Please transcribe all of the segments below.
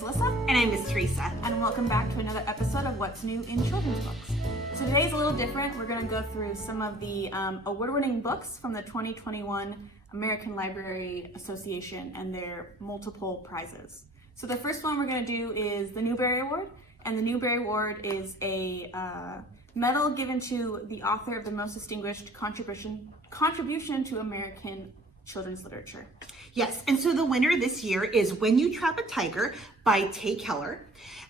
Miss Alyssa. And I'm Miss Teresa. And welcome back to another episode of What's New in Children's Books. So today's a little different. We're going to go through some of the award-winning books from the 2021 American Library Association and their multiple prizes. So the first one we're going to do is the Newbery Award. And the Newbery Award is a medal given to the author of the most distinguished contribution to American children's literature. Yes, and so the winner this year is When You Trap a Tiger by Keller.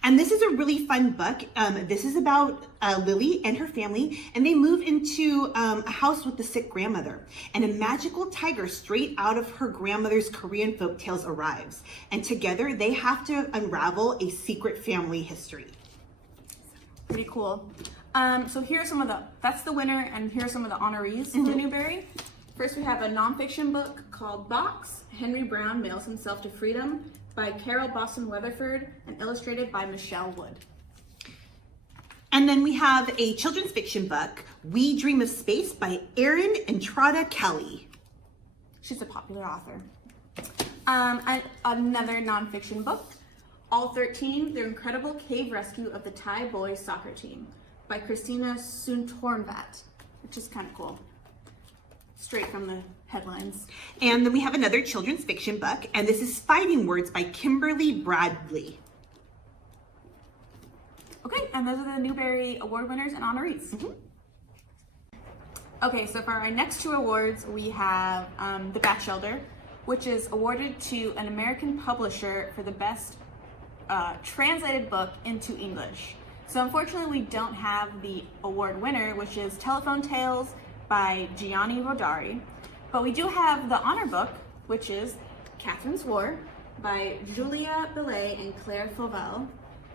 And this is a really fun book. This is about Lily and her family, and they move into a house with the sick grandmother. And a magical tiger straight out of her grandmother's Korean folktales arrives. And together they have to unravel a secret family history. Pretty cool. So here are that's the winner, and here are some of the honorees for the Newbery. First, we have a nonfiction book called Box, Henry Brown Mails Himself to Freedom by Carole Boston Weatherford and illustrated by Michelle Wood. And then we have a children's fiction book, We Dream of Space by Erin Entrada Kelly. She's a popular author. And another nonfiction book, All 13, The Incredible Cave Rescue of the Thai Boys Soccer Team by Christina Soontornvat, which is kind of cool. Straight from the headlines. And then we have another children's fiction book, and this is Fighting Words by Kimberly Bradley. Okay, and those are the Newbery Award winners and honorees. Okay, so for our next two awards, we have the Batchelder, which is awarded to an American publisher for the best translated book into English. So unfortunately, we don't have the award winner, which is Telephone Tales by Gianni Rodari, but we do have the honor book, which is Catherine's War by Julia Billet and Claire Fauvel.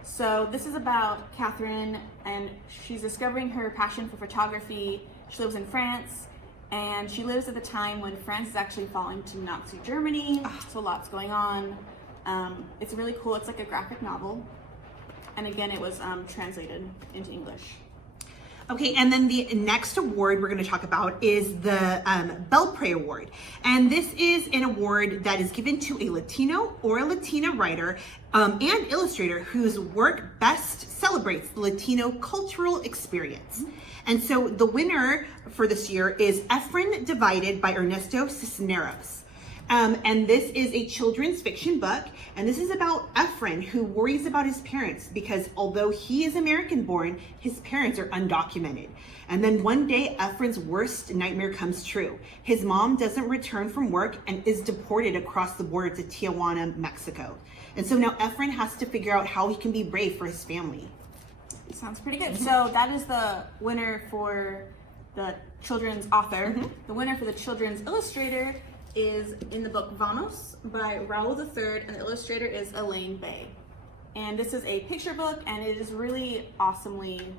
So this is about Catherine, and she's discovering her passion for photography. She lives in France, and she lives at the time when France is actually falling to Nazi Germany, so lots going on. It's really cool. It's like a graphic novel, and again, it was translated into English. Okay, and then the next award we're going to talk about is the Belpré Award. And this is an award that is given to a Latino or a Latina writer and illustrator whose work best celebrates the Latino cultural experience. And so the winner for this year is Efrén Divided by Ernesto Cisneros. And this is a children's fiction book, and this is about Efrén, who worries about his parents because although he is American born, his parents are undocumented. And then one day, Efrén's worst nightmare comes true. His mom doesn't return from work and is deported across the border to Tijuana, Mexico. And so now Efrén has to figure out how he can be brave for his family. Sounds pretty good. So that is the winner for the children's author. The winner for the children's illustrator is in the book Vamos by Raúl III, and the illustrator is Elaine Bay. And this is a picture book, and it is really awesomely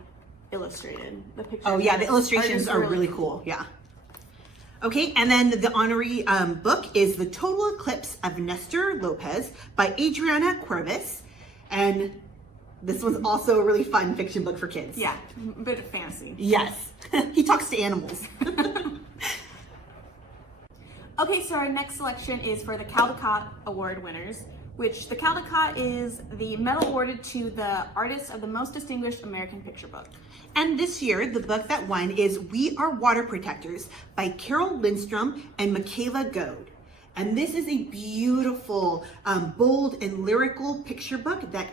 illustrated. The pictures. Oh yeah, the illustrations are really cool. Yeah. Okay, and then the honorary book is The Total Eclipse of Nestor Lopez by Adrianna Cuevas, and this was also a really fun fiction book for kids. Yeah, a bit of fantasy. Yes, he talks to animals. Okay, so our next selection is for the Caldecott Award winners, which the Caldecott is the medal awarded to the artist of the most distinguished American picture book. And this year, the book that won is We Are Water Protectors by Carole Lindstrom and Michaela Goad. And this is a beautiful, bold and lyrical picture book that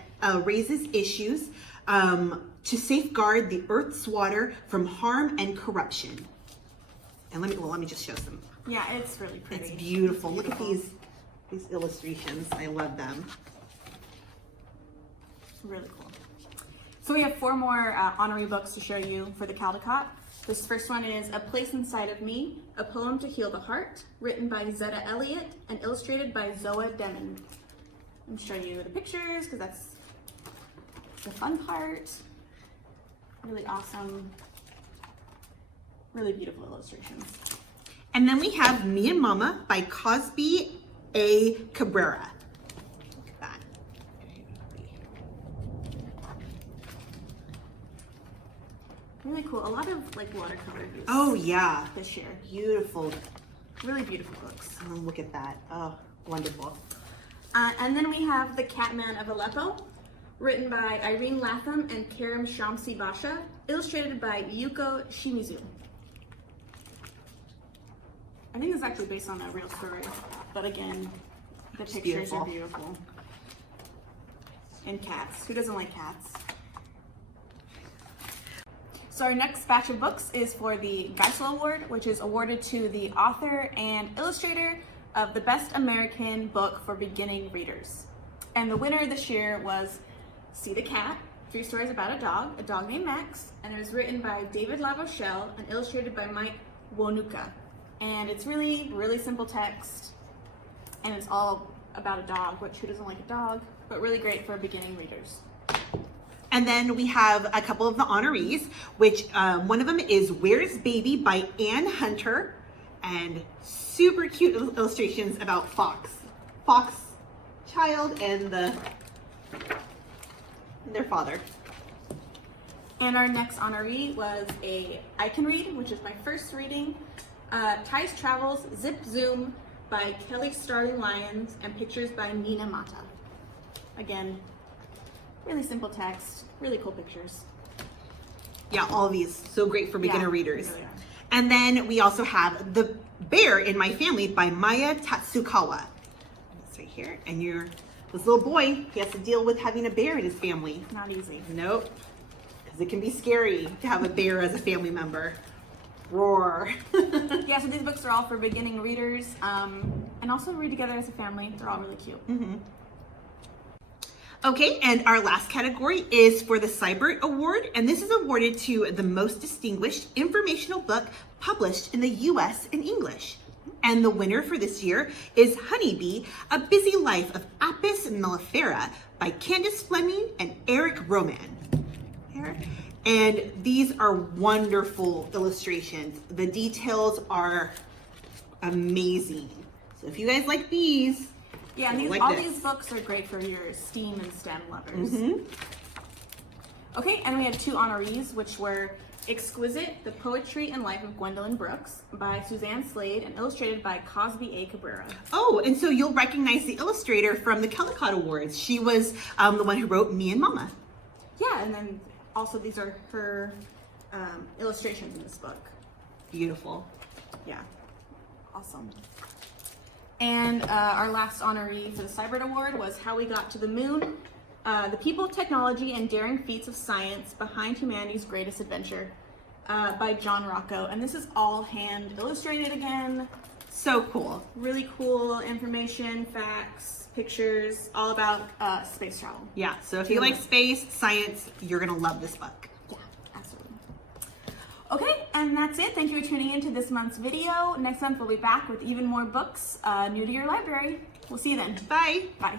raises issues to safeguard the Earth's water from harm and corruption. And let me just show some. Yeah, it's really pretty. It's beautiful. Look at these illustrations. I love them. Really cool. So we have four more honorary books to show you for the Caldecott. This first one is A Place Inside of Me, A Poem to Heal the Heart, written by Zetta Elliott and illustrated by Zoa Demon. I'm show you the pictures because that's the fun part. Really awesome, really beautiful illustrations. And then we have Me and Mama by Cosby A. Cabrera. Look at that. Really cool. A lot of like watercolor use. Oh yeah. This year. Beautiful. Really beautiful books. Oh, look at that. Oh, wonderful. And then we have The Catman of Aleppo, written by Irene Latham and Karim Shamsi Basha, illustrated by Yuko Shimizu. I think it's actually based on a real story, but again, the pictures are beautiful. And cats. Who doesn't like cats? So our next batch of books is for the Geisel Award, which is awarded to the author and illustrator of the Best American Book for Beginning Readers. And the winner this year was See the Cat, 3 stories about a dog named Max, and it was written by David Lavochelle and illustrated by Mike Wonuka. And it's really, really simple text, and it's all about a dog, which who doesn't like a dog, but really great for beginning readers. And then we have a couple of the honorees, which one of them is Where's Baby by Ann Hunter, and super cute illustrations about Fox child and their father. And our next honoree was I Can Read, which is my first reading, Ty's Travels Zip Zoom by Kelly Starling Lyons and pictures by Nina Mata. Again, really simple text, really cool pictures. Yeah, all of these so great for beginner readers. Really are. And then we also have The Bear in My Family by Maya Tatsukawa. It's right here. And this little boy, he has to deal with having a bear in his family. Not easy. Nope. Because it can be scary to have a bear as a family member. Roar. Yeah, so these books are all for beginning readers, and also read together as a family. They're all really cute. Mm-hmm. Okay, and our last category is for the Cybert Award, and this is awarded to the most distinguished informational book published in the U.S. in English. And the winner for this year is Honeybee, A Busy Life of Apis mellifera by Candace Fleming and Eric Roman. And these are wonderful illustrations. The details are amazing. So if you guys like bees, yeah, and all these books are great for your STEAM and STEM lovers. Mm-hmm. Okay, and we had 2 honorees, which were Exquisite, The Poetry and Life of Gwendolyn Brooks by Suzanne Slade and illustrated by Cosby A. Cabrera. Oh, and so you'll recognize the illustrator from the Keller Awards. She was the one who wrote Me and Mama. Yeah, and then also these are her illustrations in this book. Beautiful. Yeah, awesome. And our last honoree for the Cybert Award was How We Got to the Moon, The People, Technology, and Daring Feats of Science Behind Humanity's Greatest Adventure by John Rocco. And this is all hand illustrated again. So cool. Really cool information, facts, pictures, all about space travel. Yeah, so if you like space, science, you're gonna love this book. Yeah, absolutely. Okay, and that's it. Thank you for tuning in to this month's video. Next month we'll be back with even more books new to your library. We'll see you then. Bye. Bye.